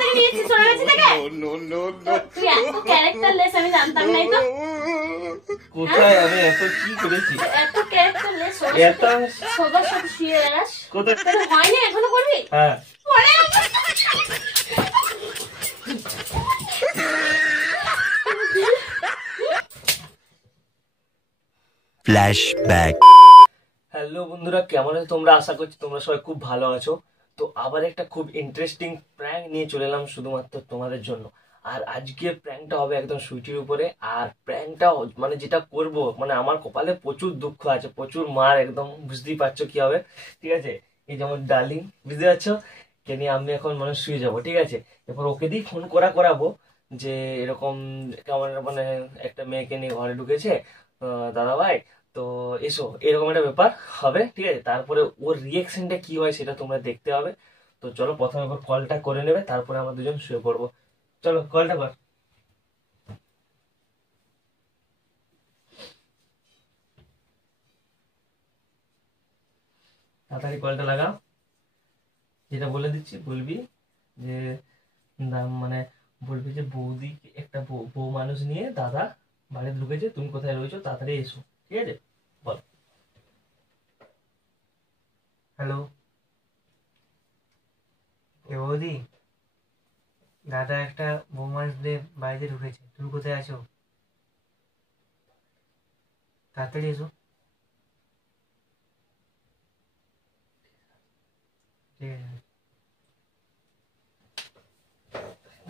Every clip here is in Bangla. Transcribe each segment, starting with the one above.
থেকে নিয়েছিস সোনাগাছি থেকে? তুই এত ক্যারেক্টারলেস আমি জানতাম না। তো কোথায় আমি এত কি করেছি? এত ক্যারেক্টারলেস সবার সাথে শুয়ে বেড়াস। কোথায় হয়নি এখনো করবি? হ্যাঁ ফ্ল্যাশব্যাক। হ্যালো বন্ধুরা, কেমন আছো তোমরা? আশা করছি তোমরা সবাই খুব ভালো আছো। তো আবার একটা খুব ইন্টারেস্টিং প্র্যাঙ্ক নিয়ে চলে এলাম শুধুমাত্র তোমাদের জন্য। আর আজকে প্র্যাঙ্কটা হবে একদম সুইটির উপরে। আর প্র্যাঙ্কটা মানে যেটা করব, মানে আমার কপালে প্রচুর দুঃখ আছে, প্রচুর মার, একদম বুঝতেই পারছো কি হবে। ঠিক আছে, এই যেমন ডার্লিং, বুঝতে পারছো, কে নিয়ে আমি এখন মানে শুয়ে যাবো। ঠিক আছে, এরপর ওকে দিয়ে ফোন করাবো যে এরকম কেমন মানে একটা মেয়েকে নিয়ে ঘরে ঢুকেছে দাদা ভাই, তো এসো, এরকম একটা ব্যাপার হবে। ঠিক আছে, তারপরে ওর রিয়েকশনটা কি হয় সেটা তোমরা দেখতে হবে। তো চলো প্রথমে একবার কলটা করে নেবে, তারপরে আমরা দুজন শুয়ে পড়বো। চলো কলটা কর। তাড়াতাড়ি কলটা লাগাও। যেটা বলে দিচ্ছি বলবি যে মানে বলবি যে বৌদি, একটা বউ মানুষ নিয়ে দাদা বাড়িতে ঢুকেছে, তুমি কোথায় রয়েছো, তাড়াতাড়ি এসো। ঠিক আছে, বল। হ্যালো বৌদি, দাদা একটা বৌমাসদের বাড়িতে ঢুকেছে, তুমি কোথায় আছো? তাড়াতাড়ি এসো। ঠিক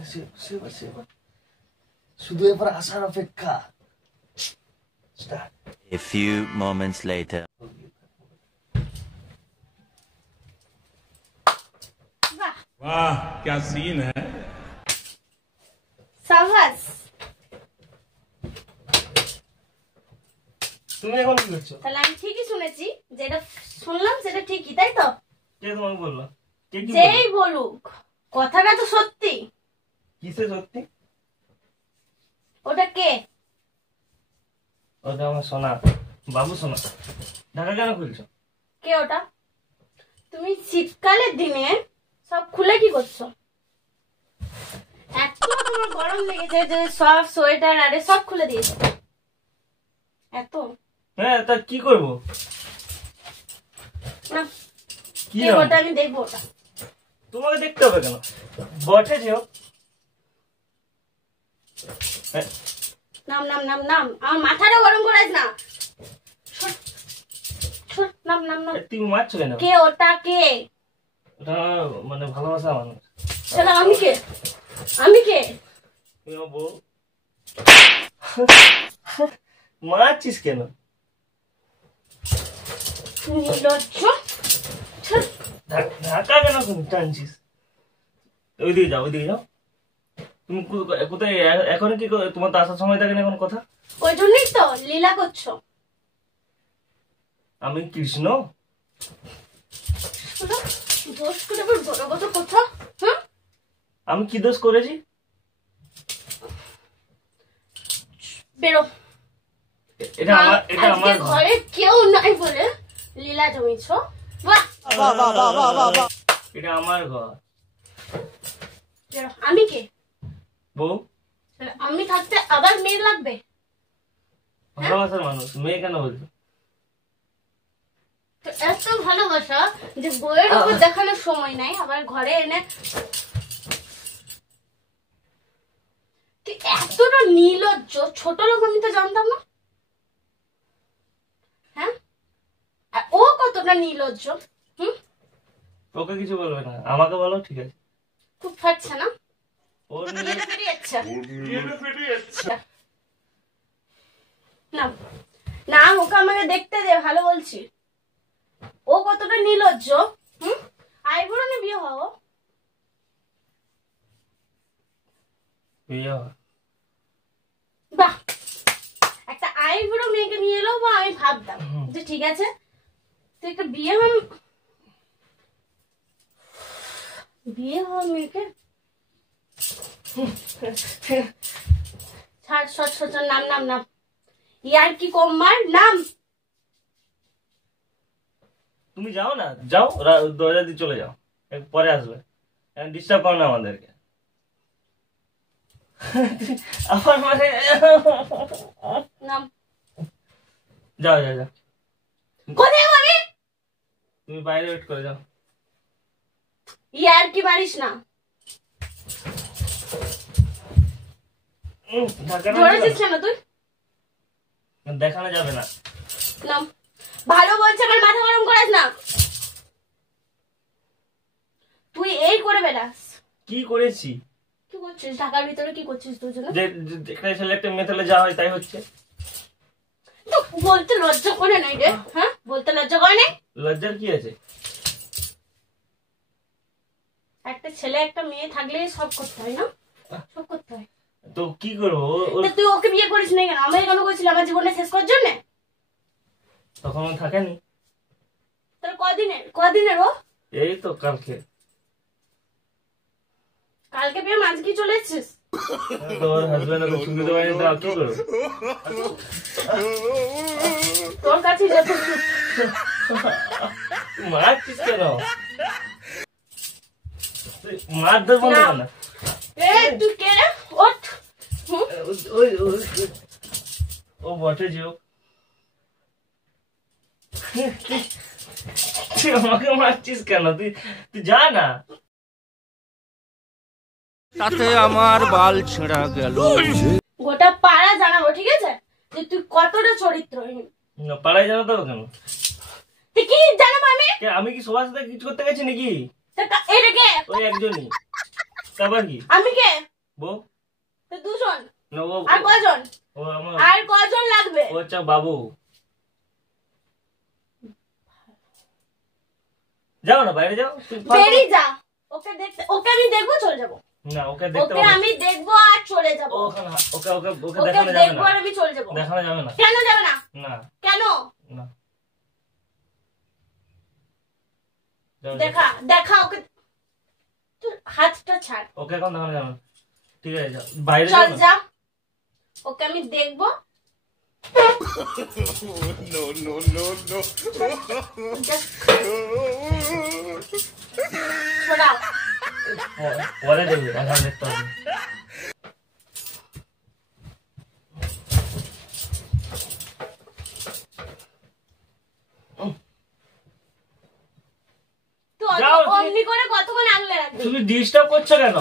আছে, শুধু এবার আসার অপেক্ষা। A few moments later. वाह क्या सीन है। সাবাস। তুমি এখন কি করছো? তাহলে আমি ঠিকই শুনেছি, যেটা শুনলাম সেটা ঠিকই, তাই তো? কে তোমাকে বললো? কে কি যেই বলুক, কথাটা তো সত্যি। কিসে সত্যি? ওটা কে? ওটা আমার সোনা, বাবু সোনা। ঢাকা কেন খুলছো? কে ওটা? তুমি শীতকালের দিনে সব খুলে কি করছো? এত তোমার গরম লেগেছে যে সব সোয়েটার আরে সব খুলে দিয়েছো। এত হ্যাঁ, তা কি করবো? না, কি কে ওটা আমি দেখবো। ওটা তোমাকে দেখতে হবে কেন? বটে যেও। নাম নাম নাম নাম, আমার মাথাটা গরম করাইস না। নাম নাম নাম। তুমি মারছো কেন? কে ওটা? কে ওটা? মানে ভালোবাসা মানুষ। সেটা আমি কে? আমি কে? তুমি আমার বউ। মারছিস কেন? নির্লজ্জ। ঢাকা কেন টানছিস? ওইদিকে যাও, ওইদিকে যাও। তুমি কোথায় এখন? কি তোমার তো আসার সময় থাকে না এখন কথা? ওই জন্যই তো লীলা করছো। আমি কৃষ্ণ? দোষ করে আবার বড় বড় কথা। হ্যাঁ, আমি কি দোষ করেছি? বেরো। এটা আমার ঘরে কেউ নাই বলে লীলা জমিছ। বাহ, এটা আমার ঘর। বেরো। আমি কে? বউ। আমি থাকতে আবার মেয়ে লাগবে? ভালোবাসার মানুষ, মেয়ে কেন বলছো? তো এত ভালোবাসা যে বইয়ের উপর দেখানোর সময় নাই, আবার ঘরে এনে তুই এতটা নির্লজ্জ। ছোট লোক আমি তো জানতাম না। হ্যাঁ, আর ও কতটা নির্লজ্জ। ওকে কিছু বলবে না, আমাকে বলো। ঠিক আছে, খুব ফাটছে না? ওর না না, ওকে আমাকে দেখতে দে, ভালো বলছি। ও কতটা নির্লজ্জ। আইবুড়ো না বিয়ে হবো? বাহ, একটা আইবুড়ো মেয়েকে নিয়ে এলো, বা আমি ভাবতাম যে ঠিক আছে তুই একটা বিয়ে হওয়া মেয়েকে ছাড়। সচ নাম নাম নাম, ইয়ার কি কম্মার নাম। তুমি যাও না, যাও, দরজা দিয়ে চলে যাও, পরে আসবে। ডিস্টার্ব করো না আমাদেরকে। আমার মানে নাম। যাও যাও যাও, কোথায় যাবি? তুমি বাইরে ওয়েট করে যাও। ইয়ার কি মারিস না, ঢাকানো ধরেছিস কেন তুই? দেখানো যাবে না। নাম। ভালো বলছে, আমার মাথা গরম করাস না। তুই এই করে বেড়াস। কি করেছি? কি করছিস ঢাকার ভিতরে? কি করছিস দুজনে? যে একটা ছেলে একটা মেয়ে তাহলে যা হয় তাই হচ্ছে। তো বলতে লজ্জা করে নাই রে? হ্যাঁ, বলতে লজ্জা করে নাই? লজ্জার কি আছে? একটা ছেলে একটা মেয়ে থাকলে সব করতে হয় না? সব করতে হয়। তো কি করবো? তা তুই ওকে বিয়ে করিস না কেন? আমি কেন করেছিলাম আমার জীবনে শেষ করার জন্য? তখন ও থাকেনি। তাহলে কদিনের ও? এই তো কালকে। কালকে বিয়ে মাঝ কি চলে এসছিস? তোর হাজবেন্ড ওকে ছুটি দেওয়া হয়নি, তা কি করবো? তোর কাছে যত মারছিস কেন? মারধর বন্ধ কর না। তুই কে রে? ওঠ। ও বটে যে তুই আমাকে মারছিস কেন? তুই যা না। তাতে আমার বাল ছেঁড়া গেল। গোটা পাড়া জানাবো, ঠিক আছে, যে তুই কতটা চরিত্রহীন। পাড়ায় জানাতে হবে কেন? তুই কি জানাবো আমি? আমি কি সবার সাথে কিছু করতে গেছি নাকি? এটা কে? ওই একজনই। তারপর কি? আমি কে? বউ তো দুজন। না, আর কজন? ও আমার, আর কজন লাগবে? ও হচ্ছে বাবু। যাও না, বাইরে যাও। বেরিয়ে যা। ওকে আমি দেখবো, চলে যাবো। না, ওকে দেখতে ওকে হবে। আমি দেখবো আর চলে যাবো। ওকে ওকে ওকে ওকে দেখানো যাবে দেখবো না। আর আমি চলে যাবো। দেখানো যাবে না। কেন যাবে না? না কেন? না, যাও, যাও। দেখা ওকে। তুই হাতটা ছাড়। ওকে এখন দেখানো যাবে না। ঠিক আছে, যাও বাইরে চল যাও না। যা। ওকে আমি দেখবো। সরাও। পরে দেখবে, এখন দেখতে হবে। তুই যাও, অমনি করে কতক্ষণ আগলে রাখবি? তুমি ডিস্টার্ব করছো কেন?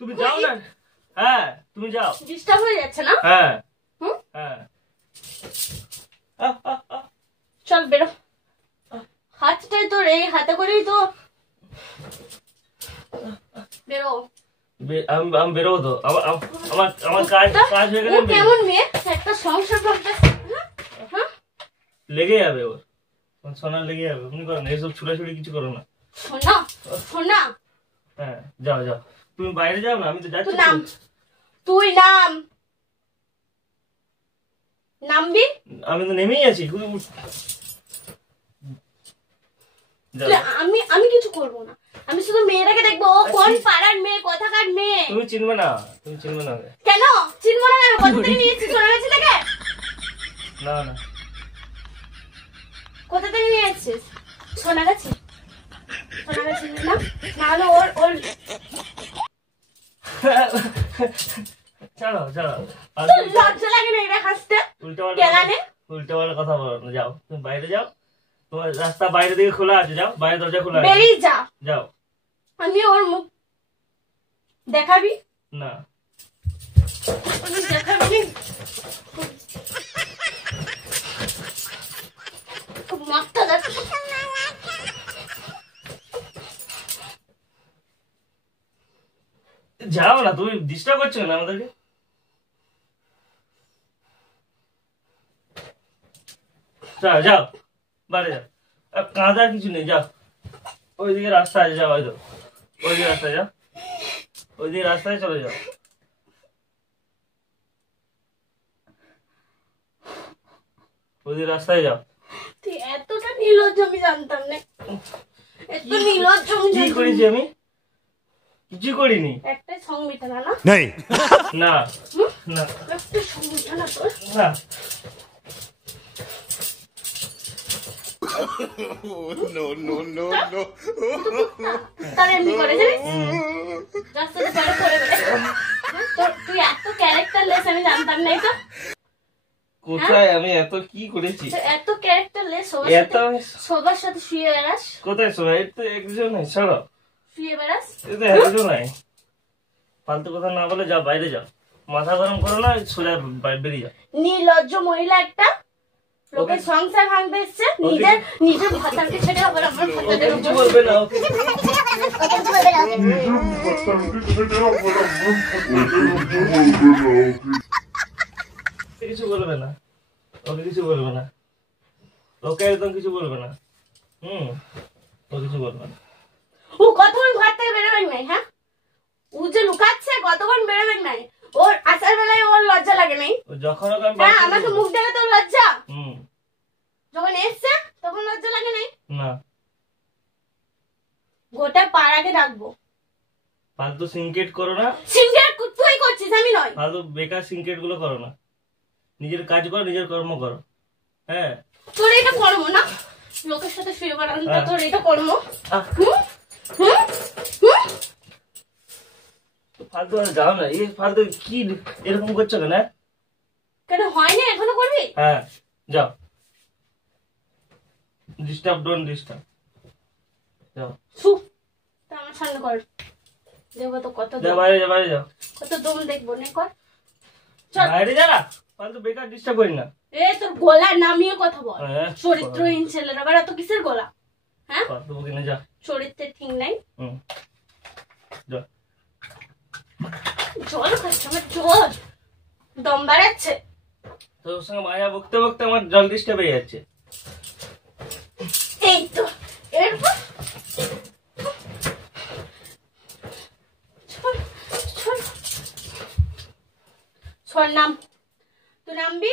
তুমি যাও না। হ্যাঁ, তুমি যাও। ডিস্টার্ব হয়ে যাচ্ছে না? হ্যাঁ হুম? হ্যাঁ। চল বেরো। হাতটাই তোর, এই হাতে করেই তো বেরো। আমি বেরোবো তো। আমার কাজ হয়ে গেলে ও কেমন মেয়ে? একটা সংসার ভাবতে হ্যাঁ লেগে যাবে ওর। সোনার লেগে যাবে। তুমি করো না এসব, ছুটাছুটি কিছু করো না। শোনা। হ্যাঁ, যাও যাও। তুমি বাইরে যাও না, আমি তো যাচ্ছি। তুই নামবি? আমি তো নেমেই আছি। আমি কিছু করবো না। আমি শুধু মেয়েটাকে দেখবো। ও কোন পাড়ার মেয়ে, কোথাকার মেয়ে। তুমি চিনবে না। কেন চিনবো না? কেন? কোথা থেকে নিয়েছিস? সোনা গাছি থেকে? না না, কোথা থেকে নিয়ে এসেছিস? সোনা গাছি না? নাহলে ওর ছাড়ো ছাড়ো। তোর লজ্জা লাগে না এটা হাসতে? উল্টো পাল্টা কথা বলো না। যাও, তুমি বাইরে যাও। তোমার রাস্তা বাইরে দিকে খোলা আছে, যাও। বাইরে দরজা খোলা আছে, বেরিয়ে যা। যাও। আমি ওর মুখ দেখাবি না, দেখাবি? মাথা দেখ। যাও না। তুমি ডিস্টার্ব করছো না আমাদেরকে। যাও যাও, বাইরে যাও। কাঁদার কিছু নেই, যাও। ওইদিকে রাস্তা আছে, যাও। হয়তো ওইদিকে রাস্তায় যাও। ওইদিকে রাস্তায় চলে যাও। ওইদিকে রাস্তায় যাও। তুই এতটা নির্লজ্জ আমি জানতাম না। এত নির্লজ্জ আমি কি করেছি আমি? কিছু করিনি। একটা সংবিধান না? না না একটা সংবিধান তোর? না। তাহলে এমনি করে যাবি রাস্তাতে পরে বেড়ে। তুই আমি জানতাম না এটা। কোথায় আমি এত কি করেছি? এত ক্যারেক্টারলেস, সবার সাথে শুয়ে বেড়াস। কোথায় সবাই? তো একজন নাই, ছাড়ো। শুয়ে বেড়াস, এই তো একজন নাই। ফালতু কথা না বলে যাও, বাইরে যাও। মাথা গরম করো না, সোজা বেরিয়ে যাও। নির্লজ্জ মহিলা একটা, লোকের সংসার ভাঙতে এসছে, নিজের ভাতাকে ছেড়ে আবার আমার ভাতাদের কিছু উপর। বলবে না, ওকে কিছু বলবে না, ওকে কিছু বলবে না, ওকে একদম কিছু বলবে না। ও কিছু বলবে না। ও কতক্ষণ ঘর থেকে বেরোবেন নাই? হ্যাঁ, ও যে লুকাচ্ছে কতক্ষণ বেরোবেন নাই? ওর আসার বেলায় ওর লজ্জা লাগে নাই? ও যখন ওকে আমি হ্যাঁ, আমাকে মুখ দেখে তোর লজ্জা, হুম যখন এসছে তখন লজ্জা লাগে নাই? না, গোটা পাড়াকে ডাকবো। ফালতু সিনকেট করো না, সিঙ্গার তুই করছিস, আমি নয়। ফালতু বেকার সিনকেট গুলো করো না। নিজের কাজ করো, নিজের কর্ম করো। হ্যাঁ, তোর এটা কর্ম না, লোকের সাথে শুয়ে বেড়ানো তোর এটা কর্ম। আহ। হুম হুম হুম। ফালতু যাও না, এই ফালতু কি এরকম করছো কেন? কেন হয়নি এখনো করবি? হ্যাঁ, যাও। Disturb, don't disturb. যাও, শু, তা আমার সামনে কর, দেখবো তো কত যাও, বাইরে যাও, বাইরে যাও, কত দম দেখবো, নে কর। চল। বাইরে যা না, ফালতু বেকার ডিস্টার্ব করি না। এ তোর গলা নামিয়ে কথা বল। হ্যাঁ, চরিত্রহীন ছেলের আবার এত কিসের গলা? হ্যাঁ, ফালতু কিনে যা। চরিত্রের ঠিক নাই। যা। জল খাচ্ছে আমার, জল দম বাড়াচ্ছে। তোর সঙ্গে মায়া বকতে বকতে আমার জল ডিস্টার্ব হয়ে যাচ্ছে। এই তো এরপর ছড় নাম, তুই নামবি।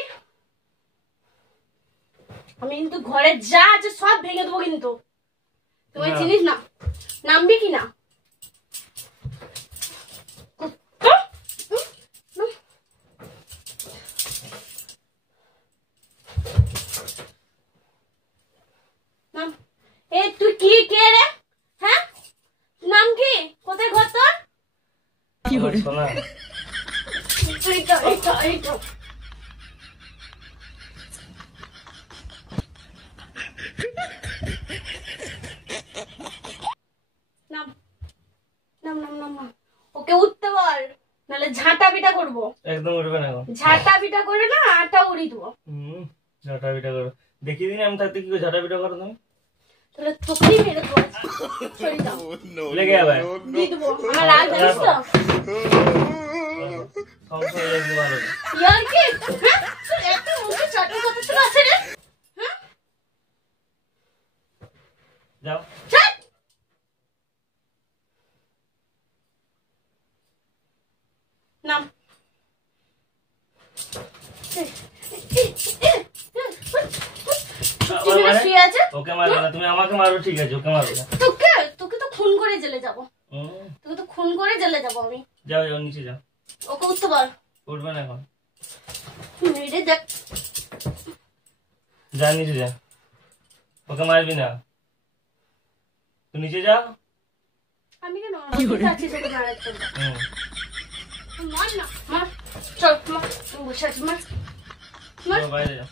আমি কিন্তু ঘরে যা আছে সব ভেঙে দেবো কিন্তু, তুই না। চিনিস না। নামবি কি না? নাম। এ তুই কি কে রে? হ্যাঁ, নাম কি? কোথায় ঘর তোর? শোনা, এইটা এইটা এইটা। নাম নাম নাম নাম নাম। ওকে উঠতে বল, নাহলে ঝাঁটা পিটা করবো। একদম উঠবে না এখন। ঝাঁটা পিটা করে না আটা উড়ি দেবো। ঝাঁটা পিটা করো, দেখিয়ে দিন আমি থাকতে কি করে ঝাঁটা পিটা করো তুমি। তাহলে তোকেই মেরে দেবো। সরি দাও, লেগে যাবে, দিয়ে দেবো। আমার রাগ জানিস তো? সমস্যা হয়ে যাবে ভালো। ইয়ার কি? হ্যাঁ, তোর এত মুখে চাটু কথা তো আছে রে। হ্যাঁ, যাও, ছাড়। নাম। শুয়ে আছে। ওকে মারবে না, তুমি আমাকে মারো, ঠিক আছে, ওকে মারবে না। তোকে তোকে তো খুন করে জেলে যাবো, হুম, তোকে তো খুন করে জেলে যাবো আমি। যাও যাও, নিচে যাও। ওকে উঠতে বল, উঠবে না এখন। মেরে দেখ। যা নিচে যা, ওকে মারবি না, তুই নিচে যা। আমি কেন ঠিক আছি, তোকে মারার জন্য। হুম, মার না, মার। চল মার, আমি বসে আছি, মার মার। যাও, বাইরে যা।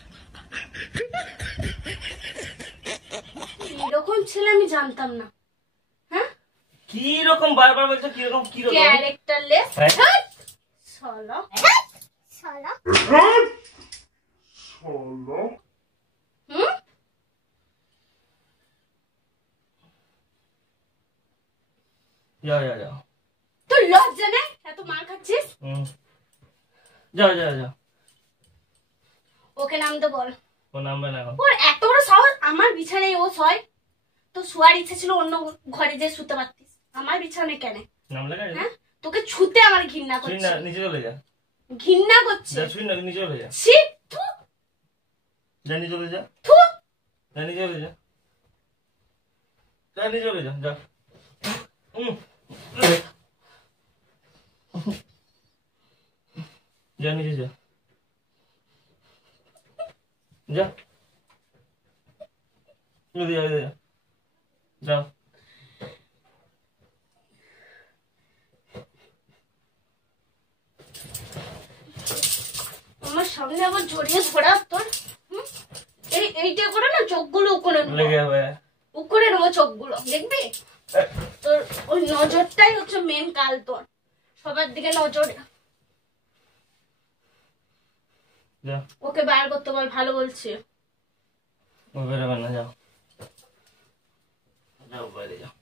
এরকম ছেলে আমি জানতাম না। হ্যাঁ, কি রকম বারবার বলছো, কি রকম কি রকম? ক্যারেক্টারলেস। হ্যাঁ? শালা শালা। হুম, যাও যাও যাও। তোর লজ্জা নেই? এত মার খাচ্ছিস। যাও যাও যাও। ওকে নামতে বল। ও নামবে না এখন। ওর এত বড় সাহস, আমার বিছানায় ও শোয়। তো শোয়ার ইচ্ছে ছিল অন্য ঘরে যে শুতে পারতিস, আমার বিছানায় কেন? নামলে না? হ্যাঁ, তোকে ছুতে আমার ঘৃণা শুই করছে, না, নিচে চলে যা। ঘৃণা করছে। যা, শুই না, নিচে চলে যা। ছি, থু, যা, নিচে চলে যা। থু। যা, নিচে চলে যা। যা, নিচে চলে যা, যা। যা, নিচে যা। যা, এদিকে যা, এদিকে যা। যাও। সামনে আবার জড়িয়ে ধরা তোর। এইটা করে না চোখগুলো উপরে লেগে যাবে। উপরে নেবো চোখগুলো, দেখবি? তোর ওই নজরটাই হচ্ছে মেন কাল তোর, সবার দিকে নজর। যা ওকে বার করতে বল, ভালো বলছি। ও বেরোবে না, যাও যাও বাইরে যাও।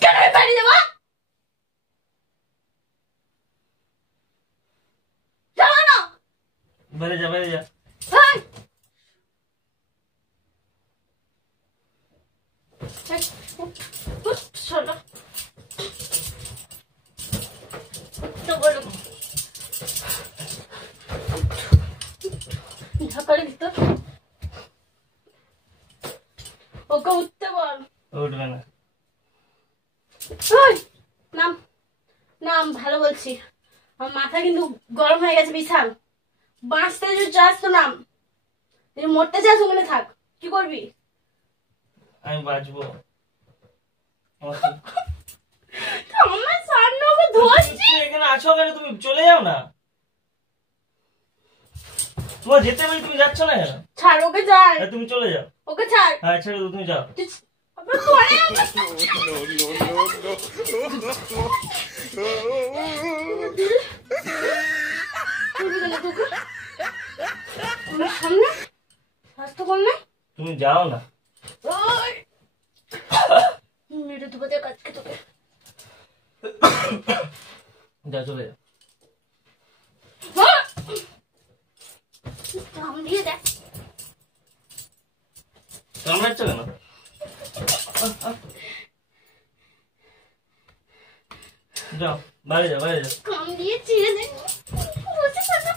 কেন আমি বাইরে যাবো? যাবো না। বাইরে যা, বাইরে যা। হাই। উঠ, উঠ, চলো। উঠতে বলো। ঢাকার ভিতর ওকে উঠতে বল। উঠবে না। ওই, নাম নাম, ভালো বলছি। আমার মাথা কিন্তু গরম হয়ে গেছে বিশাল। বাঁচতে যদি চাস তো নাম, যদি মরতে চাস ওখানে থাক। কি করবি? আমি বাঁচবো। আমার সামনে ওকে ধরছি। এখানে আছো কেন? তুমি চলে যাও না। তোমার যেতে বলি, তুমি যাচ্ছ না কেন? ছাড় ওকে, ছাড় তুমি চলে যাও। ওকে, ছাড়। হ্যাঁ ছেড়ে দাও, তুমি যাও। আবার পরে আমার সামনে স্বাস্থ্য কর না। তুমি যাও না। মেরে দেবো দেখ আজকে তোকে। যাও, চলে যাও। কামড়িয়ে দেখ। কামড়াচ্ছ কেন? যাও, বাইরে যাও, বাইরে যাও। কামড়িয়ে চিড়ে দেখ। বসে থাকো।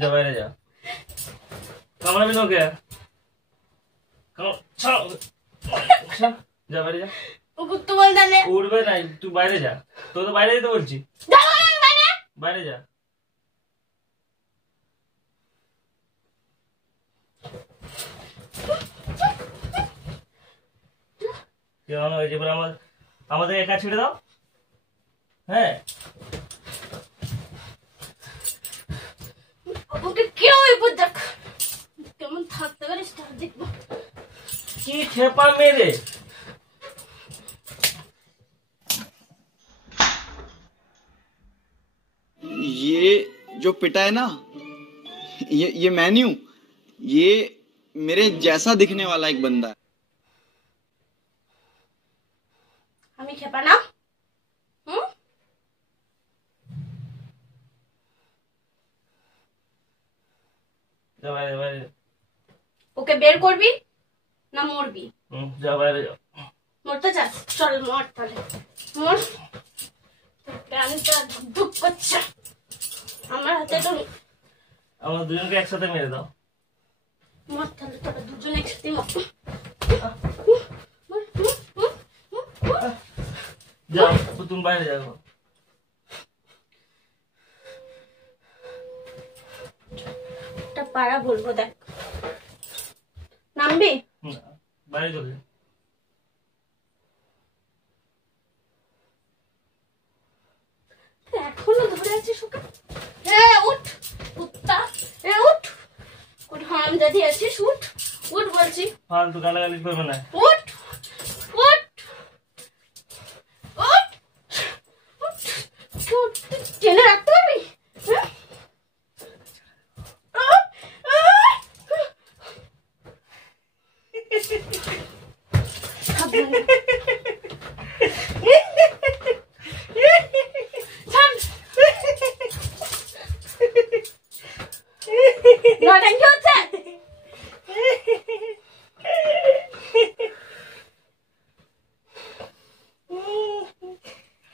যাও, বাইরে যাও। কামড়াবি না ওকে। ছাড়ো। যা, বাইরে যা। ও কুত্তু বল তাহলে। উঠবে না, তুই বাইরে যা। তোর তো বাইরে যেতে বলছি। যাবো না আমি বাইরে। বাইরে যা। কেমন হয়েছে? এবার আমাদের একা ছেড়ে দাও। হ্যাঁ, ওকে কেউ এবার দেখ কেমন থাকতে পারিস তার দেখবো। কি খেপা মেরে। ये जो पिटा है ना, ये मैं नहीं हूं, ये मेरे जैसा दिखने वाला एक बंदा है। আমি খেপা না? যা বাইরে, বাইরে। ওকে বের করবি না মরবি? যা বাইরে যাও। মরতে চাস? চল মর তাহলে, মর। প্রাণটা ধুক করছে আমার হাতে। তো আমরা দুজনকে একসাথে মেরে দাও। মর তাহলে, তোরা দুজন একসাথে মর। যাও, তুমি বাইরে যাও। একটা পাড়া বলবো, দেখ নামবি। বাইরে চলে যাও। এখনো ধরে আছিস ওকে? উঠ কুত্তা, উঠ। কোন হারামজাদি আছিস? উঠ, উঠ বলছি। ফালতু গালাগালি করবে না। উঠ, উঠ, উঠ, উঠ। টেনে রাখতে পারবি? হ্যাঁ? নটাঙ্কি হচ্ছে।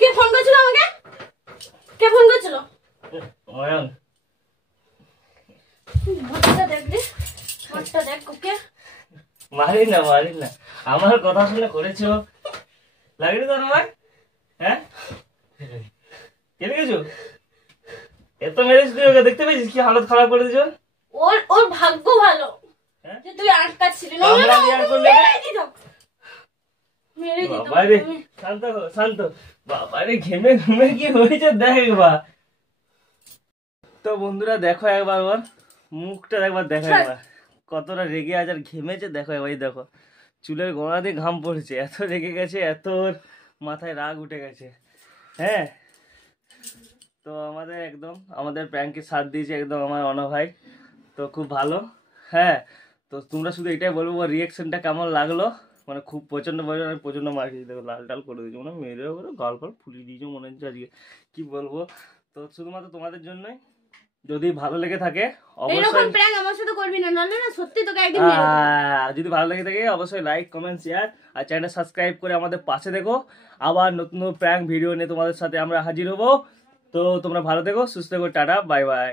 কে ফোন করেছিল আমাকে? কে ফোন করেছিল? অয়ন। মাঠটা দেখ রে, মাঠটা দেখ ওকে। মারি না, মারি না। আমার কথা শুনে করেছো, লাগেনি তো আমার? হ্যাঁ, কেটে গেছো? এত মেরেছিস তুই ওকে, দেখতে পেয়েছিস কি হালত খারাপ করে দিয়েছ? ওর ভাগ্য ভালো হ্যাঁ? যে তুই আটকাচ্ছিলি না। কামড়ালি আর করলে? মেরে দিতাম। বাবারে, শান্ত হো, শান্ত। বাবারে, ঘেমে ঘুমে কি হয়েছে দেখ বা। তো বন্ধুরা দেখো একবার ওর মুখটা একবার দেখো একবার কতটা রেগে আছে আর ঘেমেছে, দেখো একবার এই দেখো চুলের গোড়া দিয়ে ঘাম পড়েছে, এত রেগে গেছে, এত ওর মাথায় রাগ উঠে গেছে। হ্যাঁ, তো আমাদের প্র্যাঙ্কে সাথ দিয়েছে একদম আমার অনা ভাই, তো খুব ভালো। হ্যাঁ, তো তোমরা শুধু এটাই বলবো ওর রিয়াকশনটা কেমন লাগলো, মানে খুব প্রচন্ড প্রচন্ড মার খেয়েছি, দেখো লাল টাল করে দিয়েছে, মানে মেরে ওরা গাল ফাল ফুলিয়ে দিয়েছে মনে হচ্ছে আজকে, কি বলবো। তো শুধুমাত্র তোমাদের জন্যই, যদি ভালো লেগে থাকে এরকম অবশ্যই, প্র্যাঙ্ক আমার সাথে করবি না, নাহলে না সত্যি তোকে একদিন মেরে দেবো। যদি ভালো লেগে থাকে অবশ্যই লাইক কমেন্ট শেয়ার আর চ্যানেল সাবস্ক্রাইব করে আমাদের পাশে দেখো। আবার নতুন প্র্যাঙ্ক ভিডিও নিয়ে তোমাদের সাথে আমরা হাজির হবো। তো তোমরা ভালো থেকো, সুস্থ থেকো, টাটা, বাই বাই।